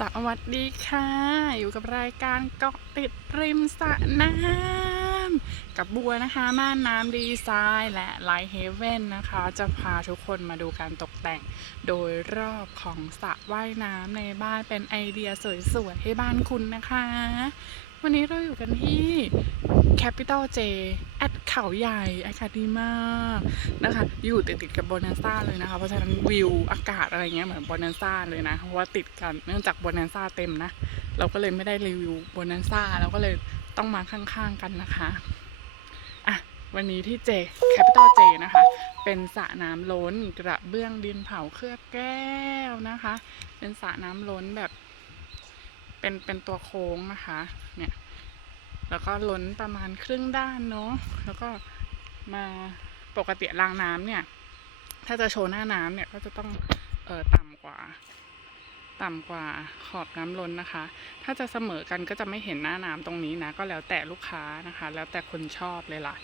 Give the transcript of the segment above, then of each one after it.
สวัสดีค่ะ อยู่กับรายการเกาะติดริมสระน้ำกับบัวนะคะม่านน้ำดีไซน์และไลท์เฮเว่นนะคะ จะพาทุกคนมาดูการตกแต่ง โดยรอบของสระว่ายน้ำในบ้านเป็นไอเดียสวยๆให้บ้านคุณนะคะ วันนี้เราอยู่กันที่ Capital J แอดเขาใหญ่อากาศดีมากนะคะ อยู่ติดติดๆกับโบนันซ่าเลยนะคะ เพราะฉะนั้นวิวอากาศอะไรเงี้ยเหมือนโบนันซ่าเลยนะ เพราะว่าติดกันเนื่องจากโบนันซ่าเต็มนะ เราก็เลยไม่ได้รีวิวโบนันซ่าเราก็เลยต้องมาข้างๆกันนะคะอะวันนี้ที่ J Capital J นะคะ เป็นสระน้ำล้นกระเบื้องดินเผาเคลือบแก้วนะคะ เป็นสระน้ำล้นแบบ เป็นเป็นตัวโค้งนะคะ เนี่ย แล้วก็ล้นประมาณครึ่งด้านเนาะ แล้วก็มาปกติรางน้ำเนี่ย ถ้าจะโชว์หน้าน้ำเนี่ยก็จะต้องเออต่ำกว่า ต่ำกว่าขอบน้ำล้นนะคะ ถ้าจะเสมอกันก็จะไม่เห็นหน้าน้ำตรงนี้นะ ก็แล้วแต่ลูกค้านะคะ แล้วแต่คนชอบเลยล่ะ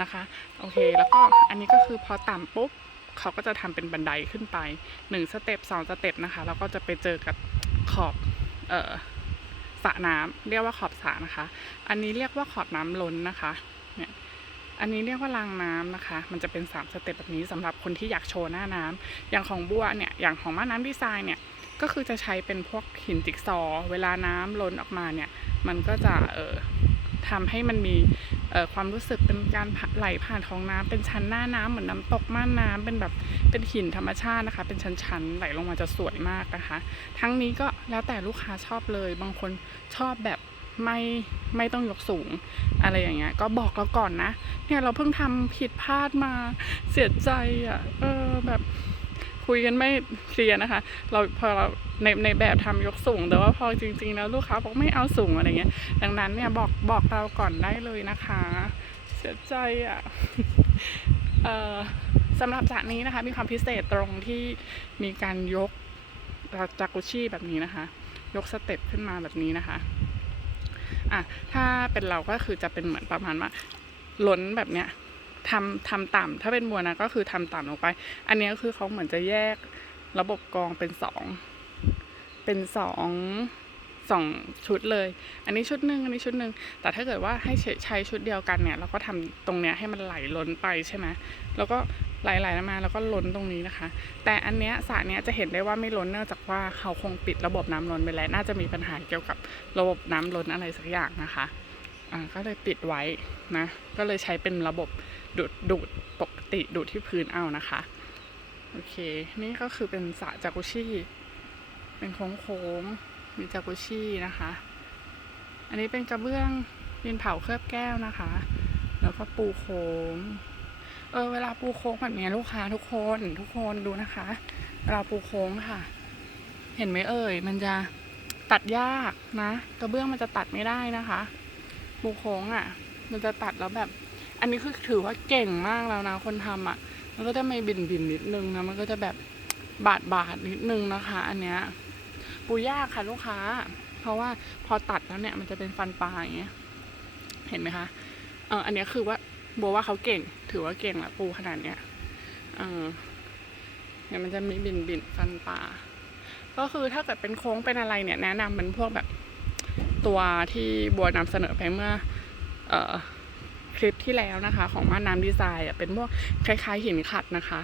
นะคะ โอเค แล้วก็อันนี้ก็คือพอต่ำปุ๊บเขาก็จะทำเป็นบันไดขึ้นไปหนึ่งสเต็ปสองสเต็ปนะคะ แล้วก็จะไปเจอกับขอบ เอ่อ สระน้ำเรียกว่าขอบสระนะคะ อันนี้เรียกว่าขอบน้ำล้นนะคะเนี่ยอันนี้เรียกว่ารางน้ำนะคะ มันจะเป็น3สเต็ปแบบนี้สำหรับคนที่อยากโชว์หน้าน้ำอย่างของบัวเนี่ยอย่างของม่านน้ำดีไซน์เนี่ยก็คือจะใช้เป็นพวกหินจิกซอ เวลาน้ำล้นออกมาเนี่ยมันก็จะเออ ทำให้มันมีความรู้สึกเป็นการไหลผ่านของน้ำเป็นชั้นหน้าน้ำเหมือนน้ำตกม่านน้ำเป็นแบบเป็นหินธรรมชาตินะคะ เป็นชั้นๆไหลลงมาจะสวยมากนะคะ ทั้งนี้ก็แล้วแต่ลูกค้าชอบเลย บางคนชอบแบบไม่ไม่ต้องยกสูงอะไรอย่างเงี้ย ก็บอกเราก่อนนะ เนี่ยเราเพิ่งทำผิดพลาดมาเสียใจอะเออแบบ คุยกันไม่เคลียร์นะคะ เราพอเราในในแบบทำยกสูง แต่ว่าพอจริง ๆ แล้วลูกค้าบอกไม่เอาสูงอะไรเงี้ย ดังนั้นเนี่ยบอกบอกเราก่อนได้เลยนะคะ เสียใจอะเออสำหรับจากนี้นะคะ มีความพิเศษตรงที่มีการยกจากกุชี่แบบนี้นะคะ ยกสเต็ปขึ้นมาแบบนี้นะคะอะถ้าเป็นเราก็คือจะเป็นเหมือนประมาณว่าล้นแบบเนี้ย ทำทำต่ำถ้าเป็นบัวนะก็คือทำต่ำลงไป อันนี้ก็คือเขาเหมือนจะแยกระบบกรองเป็นสองเป็นสองสองชุดเลย อันนี้ชุดหนึ่งอันนี้ชุดหนึ่งแต่ถ้าเกิดว่าให้ใช้ใช,ชุดเดียวกันเนี่ย เราก็ทำตรงเนี้ยให้มันไหลล้นไปใช่ไหมแล้วก็ไหลๆมาแล้วก็ล้นตรงนี้นะคะ แต่อันเนี้ยสระเนี้ยจะเห็นได้ว่าไม่ล้นเนื่องจากว่าเขาคงปิดระบบน้ำล้นไปแล้ว น่าจะมีปัญหาเกี่ยวกับระบบน้ำล้นอะไรสักอย่างนะคะ อ่าก็เลยปิดไว้นะ ก็เลยใช้เป็นระบบ ดูดดูดปกติดูดที่พื้นเอานะคะ โอเค นี่ก็คือเป็นสระจากุชิเป็นโค้งๆมีจากุชินะคะ อันนี้เป็นกระเบื้องดินเผาเคลือบแก้วนะคะ แล้วก็ปูโค้งเออเวลาปูโค้งแบบนี้ลูกค้าทุกคนทุกคนดูนะคะเวลาปูโค้งค่ะ เห็นไหมเอ่ย มันจะตัดยากนะ กระเบื้องมันจะตัดไม่ได้นะคะ ปูโค้งอะ มันจะตัดแล้วแบบ อันนี้คือถือว่าเก่งมากแล้วนะ คนทำอะ มันก็จะไม่บินบินนิดนึงนะ มันก็จะแบบบาดบาดนิดนึงนะคะ อันเนี้ยปูยากค่ะลูกค้า เพราะว่าพอตัดแล้วเนี่ยมันจะเป็นฟันปลาอย่างเงี้ย เห็นไหมคะ เอออันเนี้ยคือว่าบัวว่าเขาเก่ง ถือว่าเก่งละปูขนาดเนี้ย เออเนี่ยมันจะมีบินบินฟันปลา ก็คือถ้าเกิดเป็นโค้งเป็นอะไรเนี่ยแนะนำเป็นพวกแบบตัวที่บัวนำเสนอไปเมื่อ เอ่อ คลิปที่แล้วนะคะ ของม่านน้ำดีไซน์เป็นพวกคล้ายๆหินขัดนะคะ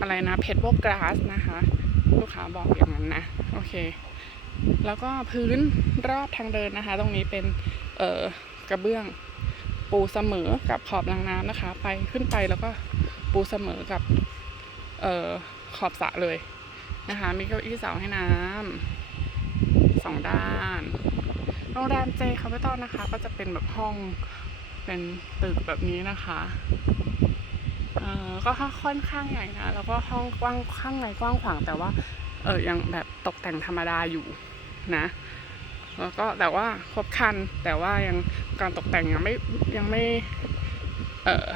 อะไรนะเพชรพวกกราสนะคะ ลูกค้าบอกอย่างนั้นนะโอเค แล้วก็พื้นรอบทางเดินนะคะ ตรงนี้เป็นเกระเบื้องปูเสมอกับขอบรางน้ำนะคะ ไปขึ้นไปแล้วก็ปูเสมอกับเออขอบสระเลยนะคะ มีเก้าอี้เสาให้น้ำสองด้าน รงแรมเจคาเปตอนนะคะ ก็จะเป็นแบบห้องเป็นตึกแบบนี้นะคะก็ค่อนข้างใหญ่นะ แล้วก็ห้องกว้างข้างในกว้างขวาง แต่ว่าเออยังแบบตกแต่งธรรมดาอยู่นะแล้วก็แต่ว่าครบคันแต่ว่ายังการตกแต่งยังไม่ยังไม่เออ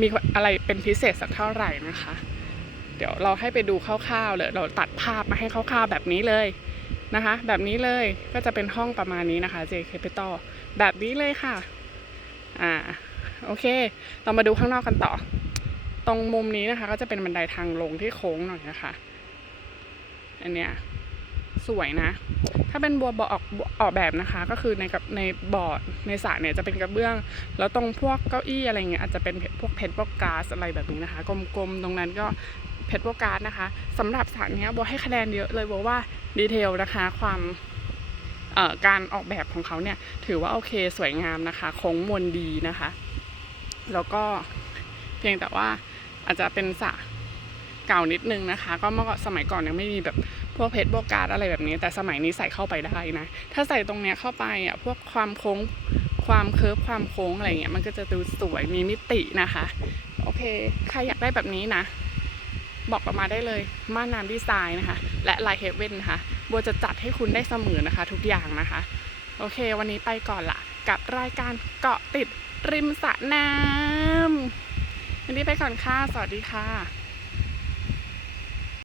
มีอะไรเป็นพิเศษสักเท่าไหร่นะคะ เดี๋ยวเราให้ไปดูคร่าวๆเลยเราตัดภาพมาให้คร่าวๆแบบนี้เลย นะคะ แบบนี้เลยก็จะเป็นห้องประมาณนี้นะคะ J Capital แบบนี้เลยค่ะ อ่า โอเค เรามาดูข้างนอกกันต่อ ตรงมุมนี้นะคะ ก็จะเป็นบันไดทางลงที่โค้งหน่อยนะคะ อันเนี้ยสวยนะ ถ้าเป็นบัวบอออกออกแบบนะคะ ก็คือในกับในบอร์ดในสระเนี่ยจะเป็นกระเบื้อง แล้วตรงพวกเก้าอี้อะไรเงี้ยอาจจะเป็นพวกเพชรพวกก๊าซอะไรแบบนี้นะคะ กลมๆ ตรงนั้นก็ เพชรพวกก๊าซนะคะสำหรับสระนี้ยบัวให้คะแนนเยอะเลยบัวว่าดีเทลนะคะ ความการออกแบบของเขาเนี่ย ถือว่าโอเคสวยงามนะคะโค้งมนดีนะคะ แล้วก็เพียงแต่ว่าอาจจะเป็นสระเก่านิดนึงนะคะ ก็เมื่อก่อนสมัยก่อนยังไม่มีแบบพวกเพชรพวกการ์ดอะไรแบบนี้ แต่สมัยนี้ใส่เข้าไปได้นะ ถ้าใส่ตรงเนี้ยเข้าไปอะพวกความโค้งความเคิร์ฟความโค้งอะไรเงี้ยมันก็จะดูสวยมีมิตินะคะ โอเค ใครอยากได้แบบนี้นะ บอกประมาได้เลยม่านน้ำดีไซน์นะคะ และลายเฮเว่นนะคะบัวจะจัดให้คุณได้เสมอนะคะ ทุกอย่างนะคะ โอเค วันนี้ไปก่อนละกับรายการเกาะติดริมสระน้ำวันนี้ไปก่อนค่ะ สวัสดีค่ะ